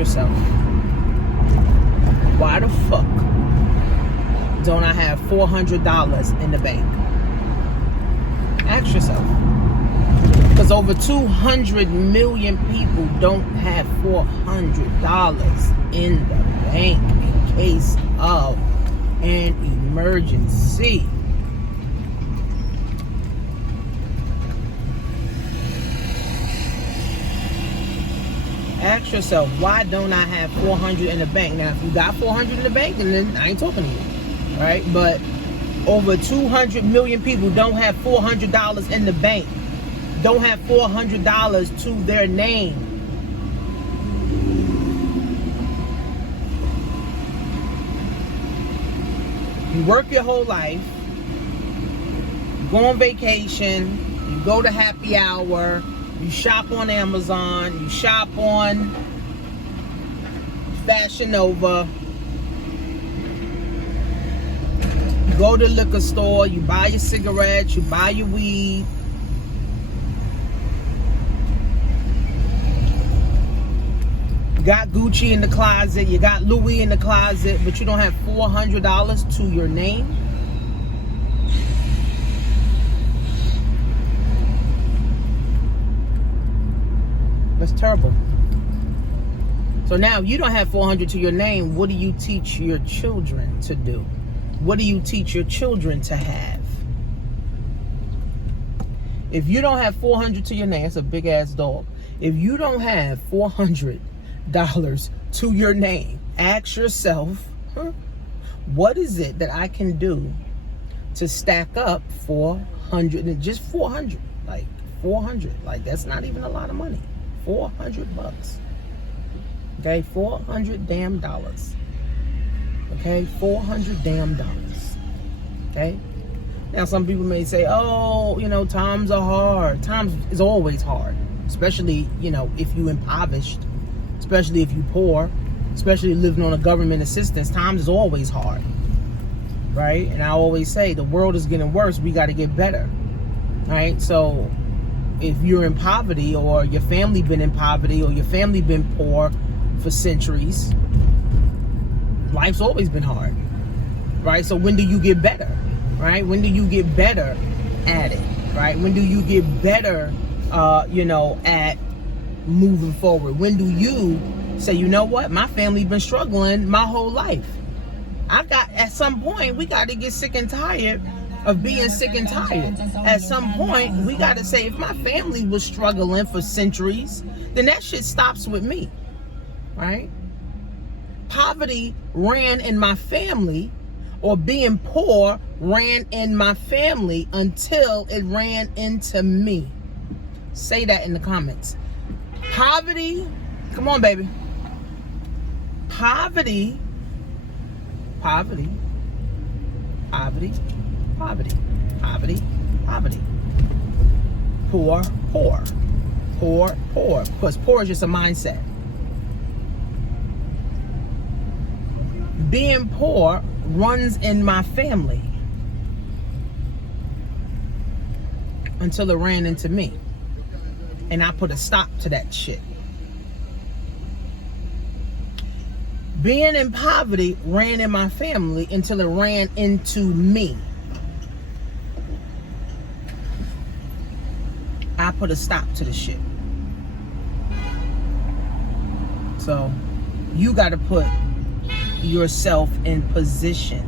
yourself, why the fuck don't I have $400 in the bank? Ask yourself. Because over 200 million people don't have $400 in the bank in case of an emergency. Ask yourself, why don't I have 400 in the bank? Now, if you got 400 in the bank, then I ain't talking to you, right? But over 200 million people don't have $400 in the bank, don't have $400 to their name. You work your whole life, you go on vacation, you go to happy hour, you shop on Amazon, you shop on Fashion Nova, you go to the liquor store, you buy your cigarettes, you buy your weed. You got Gucci in the closet, you got Louie in the closet, but you don't have $400 to your name. That's terrible. So now you don't have 400 to your name. What do you teach your children to do? What do you teach your children to have? If you don't have 400 to your name, it's a big ass dog. If you don't have $400 to your name, ask yourself, what is it that I can do to stack up 400, and just 400, like 400, like that's not even a lot of money. $400. Okay, $400 damn dollars. Okay, $400 damn dollars. Okay. Now some people may say, oh, you know, times are hard. Times is always hard, especially, you know, if you impoverished, especially if you poor, especially living on a government assistance. Times is always hard, right? And I always say the world is getting worse. We got to get better, right? So if you're in poverty, or your family been in poverty, or your family been poor for centuries, life's always been hard, right? So when do you get better, right? When do you get better at it, right? When do you get better, you know, at moving forward? When do you say, you know what, my family been struggling my whole life. At some point, we got to get sick and tired of being sick and tired. At some point, we got to say, if my family was struggling for centuries, then that shit stops with me, right? Poverty ran in my family, or being poor ran in my family until it ran into me. Say that in the comments. Poverty, come on, baby. Poverty. Poor. Because poor is just a mindset. Being poor runs in my family until it ran into me. And I put a stop to that shit. Being in poverty ran in my family until it ran into me. I put a stop to the shit. So you got to put yourself in position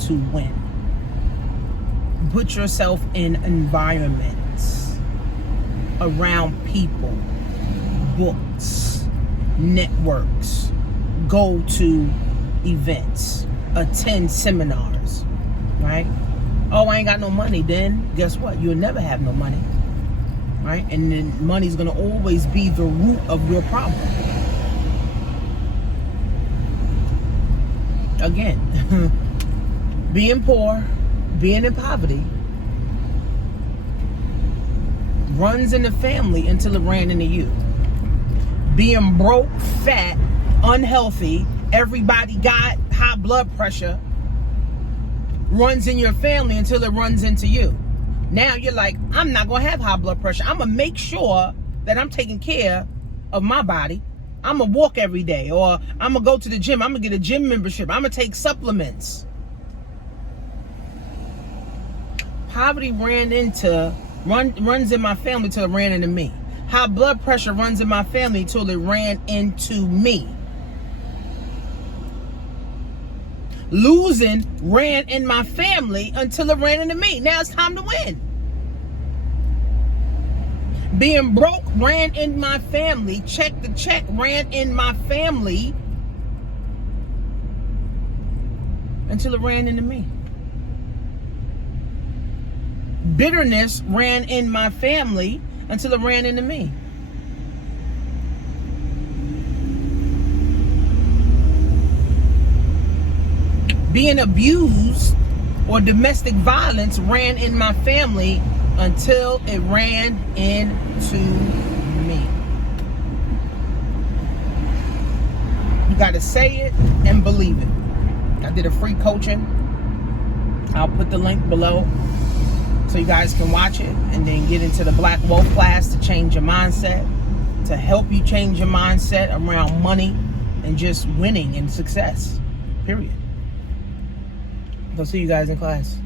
to win. Put yourself in environments around people, books, networks. Go to events, attend seminars, right? Oh, I ain't got no money. Then guess what? You'll never have no money, right? And then money's gonna always be the root of your problem. Again, being poor, being in poverty runs in the family until it ran into you. Being broke, fat, unhealthy, everybody got high blood pressure, runs in your family until it runs into you. Now you're like, I'm not gonna have high blood pressure. I'm gonna make sure that I'm taking care of my body. I'm going to walk every day, or I'm going to go to the gym. I'm going to get a gym membership. I'm going to take supplements. Poverty runs in my family till it ran into me. High blood pressure runs in my family till it ran into me. Losing ran in my family until it ran into me. Now it's time to win. Being broke ran in my family. Check to check ran in my family until it ran into me. Bitterness ran in my family until it ran into me. Being abused or domestic violence ran in my family until it ran into me. You got to say it and believe it. I did a free coaching. I'll put the link below so you guys can watch it and then get into the Black Wealth class to change your mindset, to help you change your mindset around money and just winning and success. Period. I'll see you guys in class.